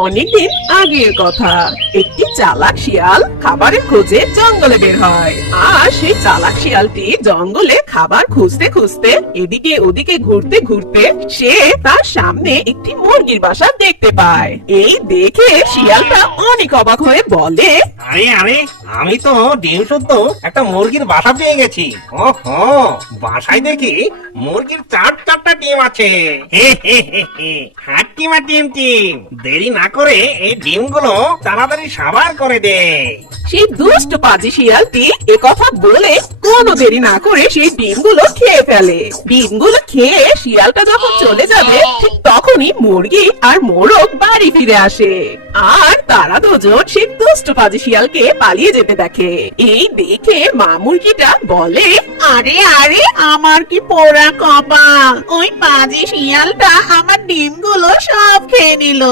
অনেকদিন আগের কথা। একটি চালাক শিয়াল খাবারের খোঁজে জঙ্গলে বের হয়। আর সেই চালাক শিয়ালটি জঙ্গলে খাবার খুঁজতে খুঁজতে এদিকে ওদিকে ঘুরতে ঘুরতে সে তার সামনে একটি মুরগির বাসা দেখতে পায়। এই দেখে শিয়ালটা অনেক অবাক হয়ে বলে, আরে আরে, আমি তো ডিম শুদ্ধ একটা মুরগির বাসা পেয়ে গেছি। ওহো, বাসায় দেখি মুরগির চারটা ডিম আছে। হে হে হে হে, হাট্টিমা ডিম টিম, দেরি না করে এই ডিমগুলো তাড়াতাড়ি সাবার করে দে। সেই দুষ্ট পাজি শিয়ালটি একথা বলে কোনো দেরি না করে সেই ডিমগুলো খেয়ে ফেলে। ডিমগুলো খেয়ে শিয়ালটা যখন চলে যাবে ঠিক তখনই মুরগি আর মোরগ বাড়ি ফিরে আসে। আর তারা দুজন সেই দুষ্ট পাজি শিয়ালকে পালিয়ে যেতে দেখে। এই দেখে মা মুরগিটা বলে, আরে আরে, আমার কি পোড়া কপাল, ওই পাজি শিয়ালটা আমার ডিমগুলো সব খেয়ে নিল।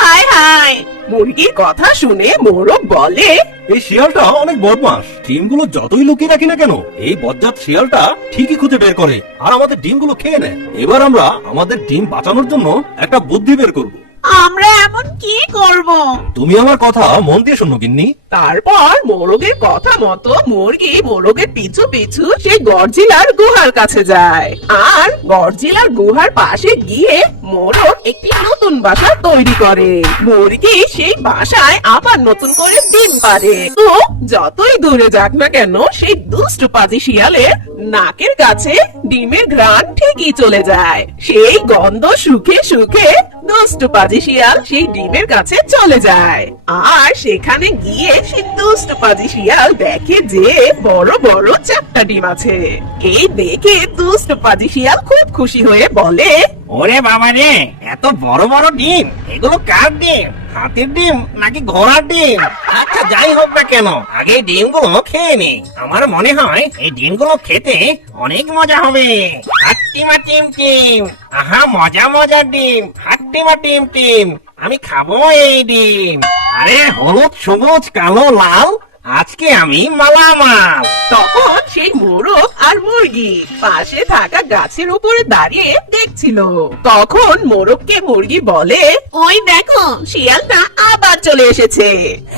হায় হায়। মুরগির কথা শুনে মোরগ বলে, এই শিয়ালটা অনেক বদমাস। ডিমগুলো যতই লুকিয়ে রাখি না কেন, এই বজ্জাত শিয়ালটা ঠিকই খুঁজে বের করে আর আমাদের ডিমগুলো খেয়ে নেয়। এবার আমরা আমাদের ডিম বাঁচানোর জন্য একটা বুদ্ধি বের করব। আমরা এমন কি করব? তুমি আমার কথা মন দিয়ে শোনো গিন্নি। তারপর মোরগের কথা মতো মুরগি মোরগের পিছু পিছু সে গডজিলার গুহার কাছে যায়। আর গডজিলার গুহার পাশে গিয়ে মোরগ একটি নতুন বাসা তৈরি করে। মুরগি সেই বাসায় আবার নতুন করে ডিম পারে। তো যতই দূরে যাক না কেন সেই দুষ্ট পাজি শিয়ালের নাকের কাছে ডিমের ঘ্রাণ ঠিকই চলে যায়। সেই গন্ধ শুকে শুকে দুষ্ট পাজি শিয়াল সেই ডিমের কাছে চলে যায়। আর সেখানে গিয়ে সেই দুষ্ট পাজি শিয়াল দেখে যে বড় বড় 4টা ডিম আছে। এই দেখে দুষ্ট পাজি শিয়াল খুব খুশি হয়ে বলে, ওরে বাবা রে, এত বড় বড় ডিম, এগুলো কার ডিম? হাতির ডিম নাকি ঘোড়ার ডিম? আচ্ছা, যাই হোক না কেন, আগে এই ডিমগুলো খেয়ে নি। আমার মনে হয় এই ডিমগুলো খেতে অনেক মজা হবে। হাট্টিমা টিম টিম, আহা মজা মজার ডিম, হাট্টিমা টিম টিম, আমি খাবো এই ডিম। আরে হলুদ সবুজ কালো লাল, আজকে আমি মালামাল। তখন সেই মোরগ আর মুরগি পাশে থাকা গাছের উপরে দাঁড়িয়ে দেখছিল। তখন মোরগকে মুরগি বলে, ওই দেখো, শিয়ালটা আবার চলে এসেছে।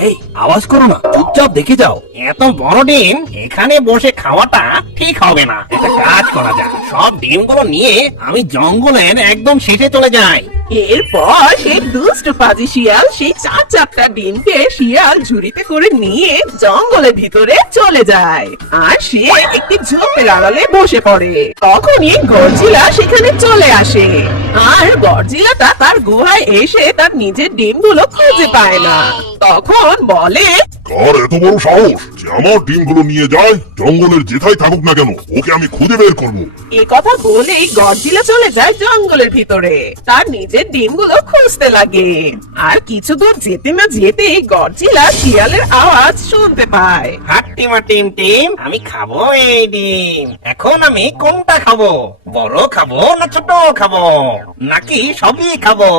এই আওয়াজ করো না, চুপচাপ দেখে যাও। এত বড় ডিম এখানে বসে খাওয়াটা ঠিক হবে না। একটা কাজ করা যায়, সব ডিমগুলো নিয়ে আমি জঙ্গলের একদম শেষে চলে যাই। এরপর সেই দুষ্ট পাজি শিয়াল সেই 4টা ডিমকে শিয়াল ঝুড়িতে করে নিয়ে জঙ্গলের ভিতরে চলে যায়। আর সে একটি ঝোপের আড়ালে বসে পড়ে। তখনই গডজিলা সেখানে চলে আসে। আর গডজিলাটা তার গুহায় এসে তার নিজের ডিমগুলো খুঁজে পায় না। তখন বলে, কার এত বড় সাহস যে আমার ডিমগুলো নিয়ে যায়? জঙ্গলের যেথায় থাকুক না কেন, ওকে আমি খুঁজে বের করবো। এ কথা বলেই গডজিলা চলে যায় জঙ্গলের ভিতরে। তার নিজের ডিমগুলো খুঁজতে লাগে। আর কিছু দূর যেতে না যেতেই গডজিলা শিয়ালের আওয়াজ শুনতে পায়। হাট্টিমা টিম টিম, আমি খাবো এই ডিম। এখন আমি কোনটা খাবো? বড় খাবো না ছোট খাবো, নাকি সবই খাবো?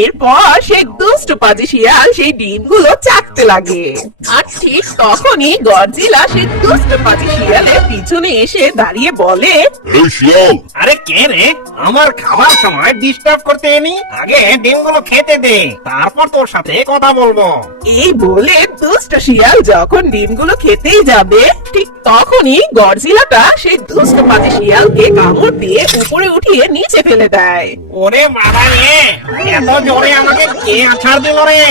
এরপর সেই দুষ্ট পাজি শিয়াল সেই ডিমগুলো চাটতে লাগে। আর ঠিক তখনই গডজিলা সেই দুষ্ট পাজি শিয়ালের পিছনে এসে দাঁড়িয়ে বলে, এই শিয়াল, আরে কে রে? আমার খাবার সময় ডিস্টার্ব করতে এনি, আগে ডিমগুলো খেতে দে, তারপর তোর সাথে কথা বলবো। এই বলে দুষ্ট শিয়াল যখন ডিমগুলো খেতেই যাবে ঠিক তখনই গডজিলাটা সেই দুষ্ট পাজি শিয়ালকে কামড় দিয়ে উপরে উঠিয়ে নিচে ফেলে দেয়। ওরে বাবা রে, এত জোরে আমাকে কে আছাড় দিল রে?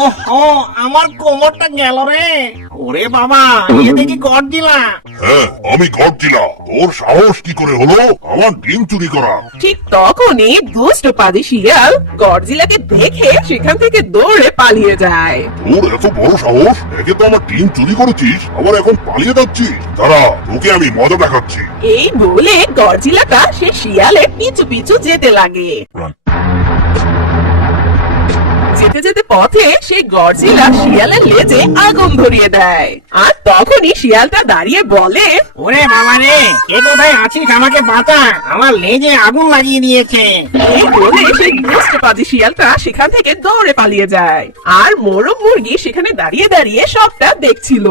ওহো, আমার কোমরটা গেল রে। ওরে বাবা, এ দেখি গডজিলা। হ্যাঁ আমি গডজিলা। তোর সাহস কি করে হলো আমার ডিম চুরি করা? ঠিক তখনই দুষ্ট পাজি শিয়াল গডজিলাকে দেখে সেখান থেকে দৌড়ে পালিয়ে যায়। তোর এত বড় সাহস, একে তো আমার ডিম চুরি করেছিস, আবার এখন পালিয়ে যাচ্ছিস? দাঁড়া, তোকে আমি মজা দেখাচ্ছি। এই বলে গডজিলাটা সে শিয়ালের পিছু পিছু যেতে লাগে। যেতে যেতে পথে সেই গডজিলা শিয়ালের লেজে আগুন ধরিয়ে দেয়। আর তখনই শিয়ালটা দাঁড়িয়ে বলে, ওরে বাবা রে, কে কোথায় আছিস, আমাকে বাঁচা, আমার লেজে আগুন লাগিয়ে দিয়েছে। এই বলে সেই দুষ্টপাজি শিয়ালটা সেখান থেকে দৌড়ে পালিয়ে যায়। আর মোরগ মুরগি সেখানে দাঁড়িয়ে দাঁড়িয়ে সবটা দেখছিল।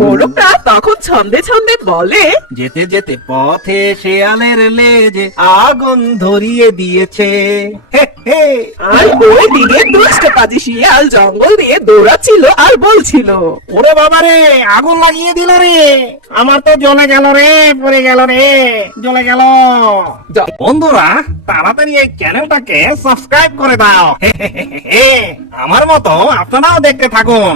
মোরগটা তখন ছন্দে ছন্দে বলে, যেতে যেতে পথে শেয়ালের লেজে আগুন ধরিয়ে দিয়েছে। হে হে। আর ওই দিকে দুষ্টপাজি শিয়াল জঙ্গল দিয়ে দৌড়াচ্ছিল আর বলছিল, ওরে বাবা রে, আগুন লাগিয়ে দিল রে, আমার তো জ্বলে গেল রে, পড়ে গেল রে, জ্বলে গেল। বন্ধুরা, তাড়াতাড়ি এই চ্যানেলটাকে সাবস্ক্রাইব করে দাও। আমার মতো আপনারাও দেখতে থাকুন।